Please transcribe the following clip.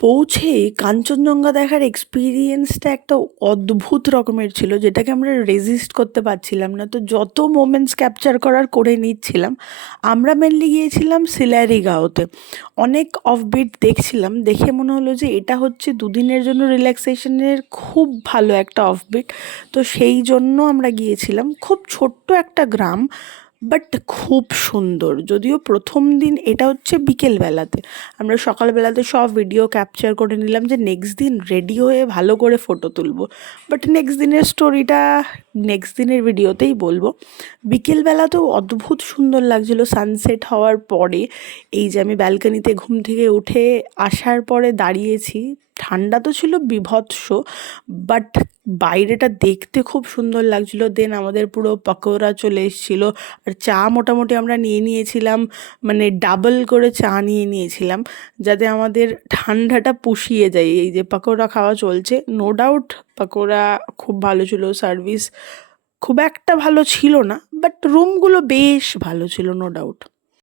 পৌঁছেই কাঞ্চনজঙ্ঘা দেখার এক্সপিরিয়েন্সটা একটা অদ্ভুত রকমের ছিল, যেটাকে আমরা রেজিস্ট করতে পারছিলাম না। তো যত মোমেন্টস ক্যাপচার করার করে নিচ্ছিলাম। আমরা মেনলি গিয়েছিলাম সিলারিগাঁওতে। অনেক অফবিট দেখছিলাম, দেখে মনে হলো যে এটা হচ্ছে দুদিনের জন্য রিল্যাক্সেশনের খুব ভালো একটা অফবিট। তো সেই জন্য আমরা গিয়েছিলাম। খুব ছোট্ট একটা গ্রাম, বাট খুব সুন্দর। যদিও প্রথম দিন এটা হচ্ছে বিকেলবেলাতে, আমরা সকালবেলাতে সব ভিডিও ক্যাপচার করে নিলাম যে নেক্সট দিন রেডি হয়ে ভালো করে ফটো তুলবো। বাট নেক্সট দিনের স্টোরিটা নেক্সট দিনের ভিডিওতেই বলবো। বিকেলবেলাতেও অদ্ভুত সুন্দর লাগছিলো সানসেট হওয়ার পরে। এই যে আমি ব্যালকনিতে ঘুম থেকে উঠে আসার পরে দাঁড়িয়েছি, ঠান্ডা তো ছিল বীভৎস, বাট বাইরেটা দেখতে খুব সুন্দর লাগছিলো। দেন আমাদের পুরো পকোড়া চলে এসেছিলো, আর চা মোটামুটি আমরা নিয়ে নিয়েছিলাম, মানে ডাবল করে চা নিয়ে নিয়েছিলাম, যাতে আমাদের ঠান্ডাটা পুষিয়ে যায়। এই যে পকোড়া খাওয়া চলছে, নো ডাউট পকোড়া খুব ভালো ছিল, সার্ভিস খুব একটা ভালো ছিল না, বাট রুমগুলো বেশ ভালো ছিল, নো ডাউট।